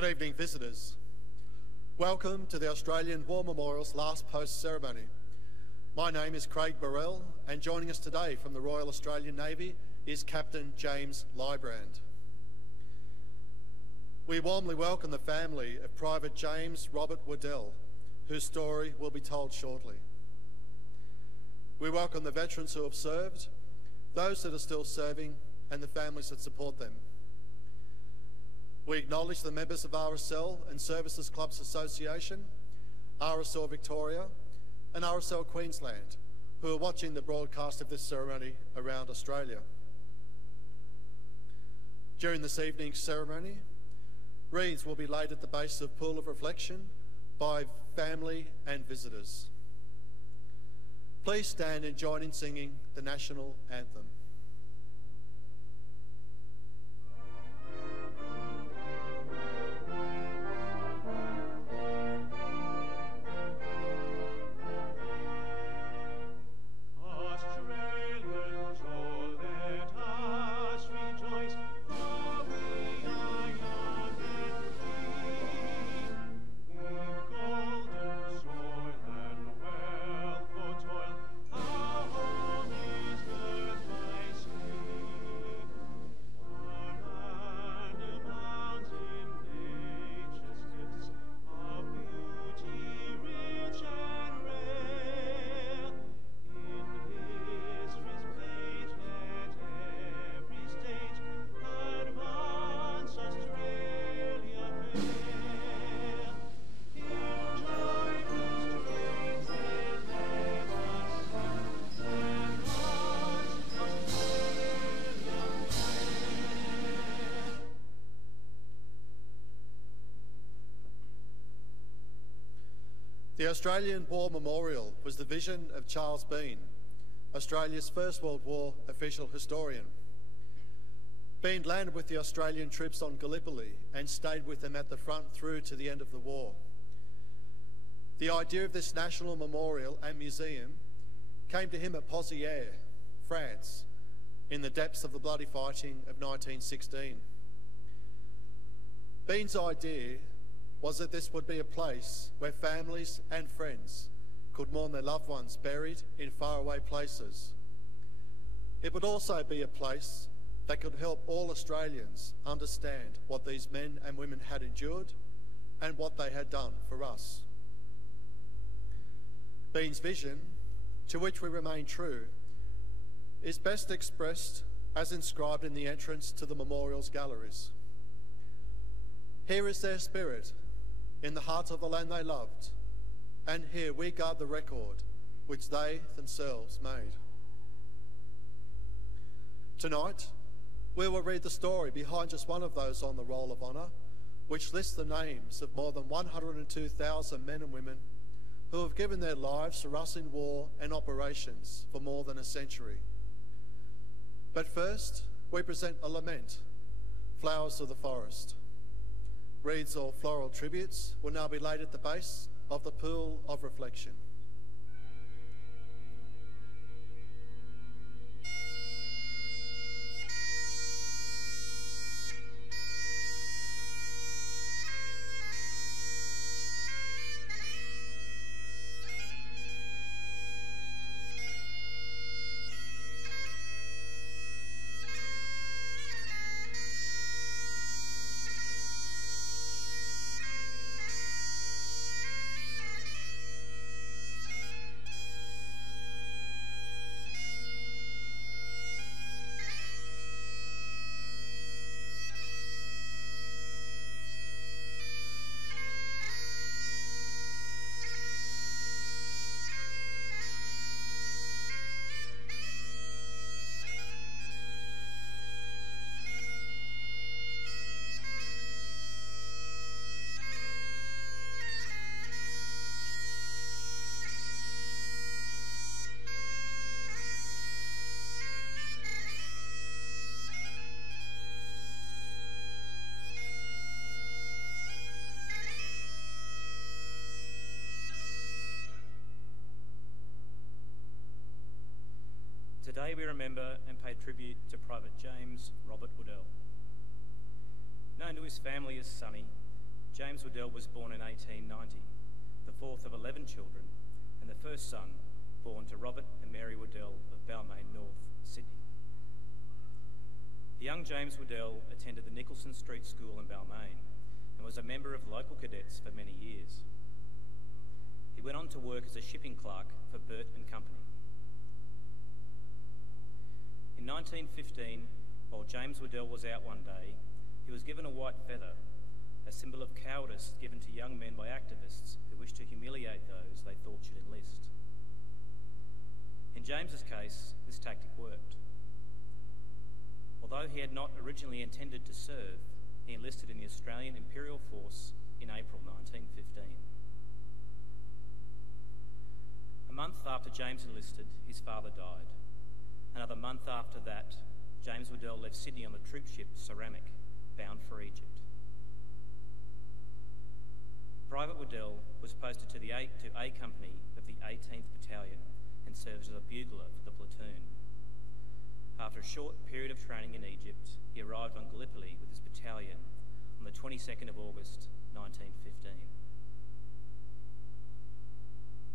Good evening, visitors. Welcome to the Australian War Memorial's last post ceremony. My name is Craig Burrell, and joining us today from the Royal Australian Navy is Captain James Lybrand. We warmly welcome the family of Private James Robert Waddell, whose story will be told shortly. We welcome the veterans who have served, those that are still serving, and the families that support them. We acknowledge the members of RSL and Services Clubs Association, RSL Victoria, and RSL Queensland, who are watching the broadcast of this ceremony around Australia. During this evening's ceremony, wreaths will be laid at the base of Pool of Reflection by family and visitors. Please stand and join in singing the National Anthem. The Australian War Memorial was the vision of Charles Bean, Australia's First World War official historian. Bean landed with the Australian troops on Gallipoli and stayed with them at the front through to the end of the war. The idea of this national memorial and museum came to him at Pozières, France, in the depths of the bloody fighting of 1916. Bean's idea was that this would be a place where families and friends could mourn their loved ones buried in faraway places. It would also be a place that could help all Australians understand what these men and women had endured and what they had done for us. Bean's vision, to which we remain true, is best expressed as inscribed in the entrance to the memorial's galleries. Here is their spirit, in the heart of the land they loved, and here we guard the record which they themselves made. Tonight, we will read the story behind just one of those on the Roll of Honour, which lists the names of more than 102,000 men and women who have given their lives for us in war and operations for more than a century. But first, we present a lament, Flowers of the Forest. Wreaths or floral tributes will now be laid at the base of the Pool of Reflection. Today we remember and pay tribute to Private James Robert Waddell. Known to his family as Sonny, James Waddell was born in 1890, the fourth of 11 children, and the first son born to Robert and Mary Waddell of Balmain North, Sydney. The young James Waddell attended the Nicholson Street School in Balmain and was a member of local cadets for many years. He went on to work as a shipping clerk for Burt and Company. In 1915, while James Waddell was out one day, he was given a white feather, a symbol of cowardice given to young men by activists who wished to humiliate those they thought should enlist. In James's case, this tactic worked. Although he had not originally intended to serve, he enlisted in the Australian Imperial Force in April 1915. A month after James enlisted, his father died. Another month after that, James Waddell left Sydney on the troop ship Ceramic, bound for Egypt. Private Waddell was posted to A Company of the 18th Battalion and served as a bugler for the platoon. After a short period of training in Egypt, he arrived on Gallipoli with his battalion on the 22nd of August 1915.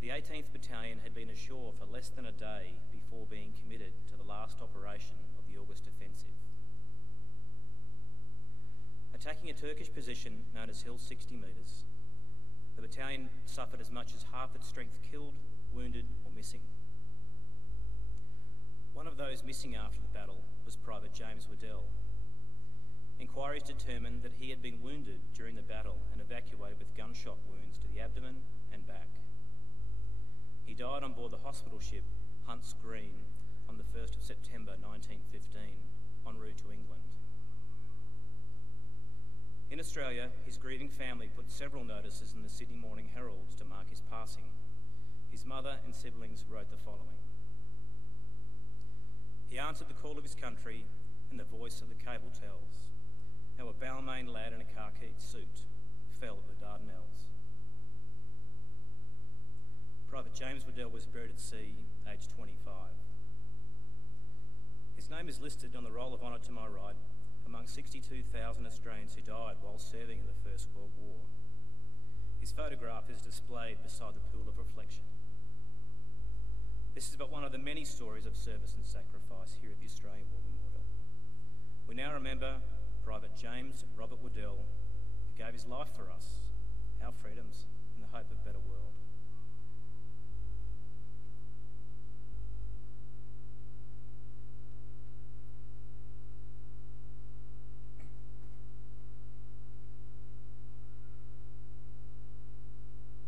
The 18th Battalion had been ashore for less than a day before being committed to the last operation of the August offensive. Attacking a Turkish position known as Hill 60 metres, the battalion suffered as much as half its strength killed, wounded or missing. One of those missing after the battle was Private James Waddell. Inquiries determined that he had been wounded during the battle and evacuated with gunshot wounds to the abdomen and back. He died on board the hospital ship Hunts Green on the 1st of September 1915, en route to England. In Australia, his grieving family put several notices in the Sydney Morning Herald to mark his passing. His mother and siblings wrote the following. He answered the call of his country and the voice of the cable tells, how a Balmain lad in a khaki suit fell at the Dardanelles. Private James Waddell was buried at sea, aged 25. His name is listed on the Roll of Honour to my right among 62,000 Australians who died while serving in the First World War. His photograph is displayed beside the pool of reflection. This is but one of the many stories of service and sacrifice here at the Australian War Memorial. We now remember Private James Robert Waddell, who gave his life for us, our freedoms, and the hope of a better world.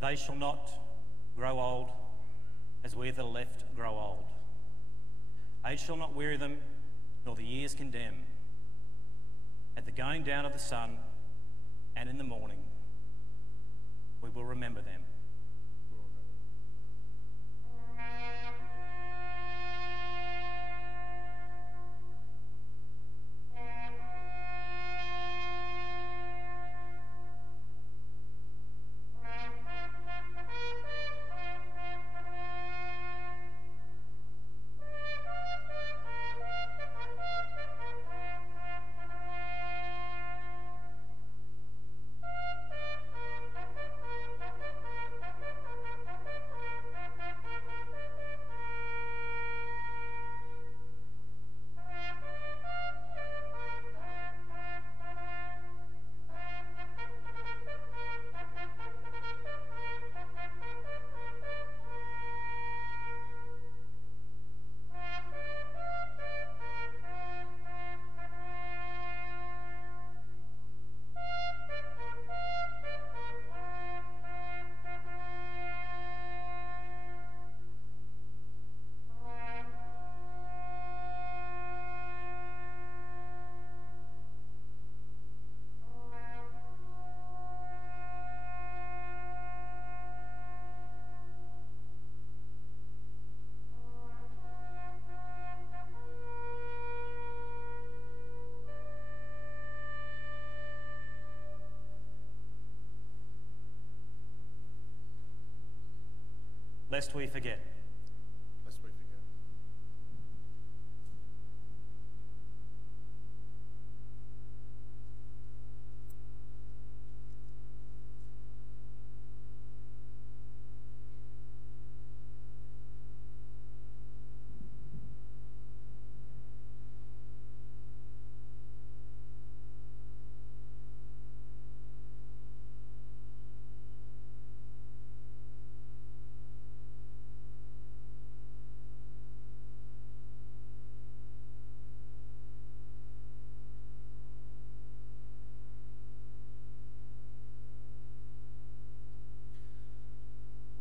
They shall not grow old as we that are left grow old. Age shall not weary them, nor the years condemn. At the going down of the sun and in the morning, we will remember them. Lest we forget. Lest we forget.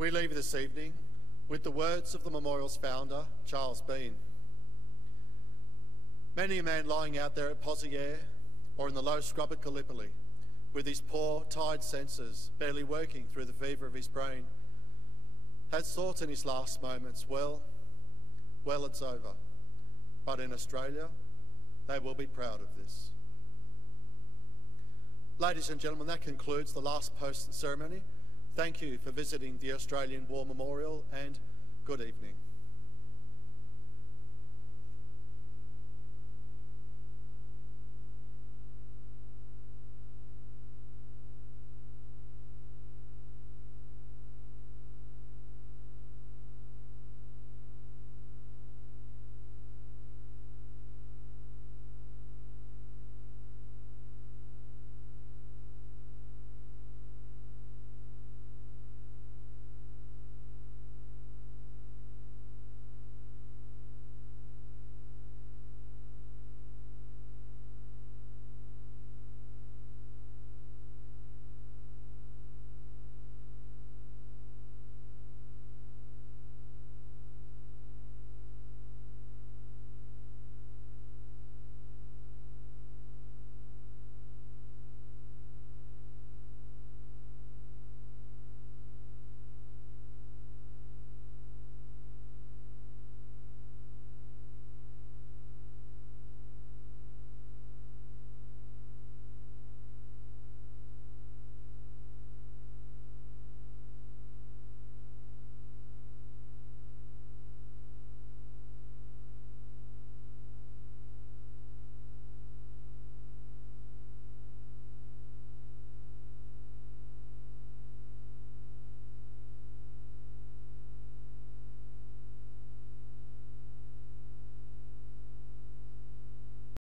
we leave this evening with the words of the memorial's founder, Charles Bean. Many a man lying out there at Pozieres or in the low scrub at Gallipoli, with his poor, tired senses barely working through the fever of his brain, has thought in his last moments, well, it's over. But in Australia, they will be proud of this. Ladies and gentlemen, that concludes the last post ceremony. Thank you for visiting the Australian War Memorial, and good evening.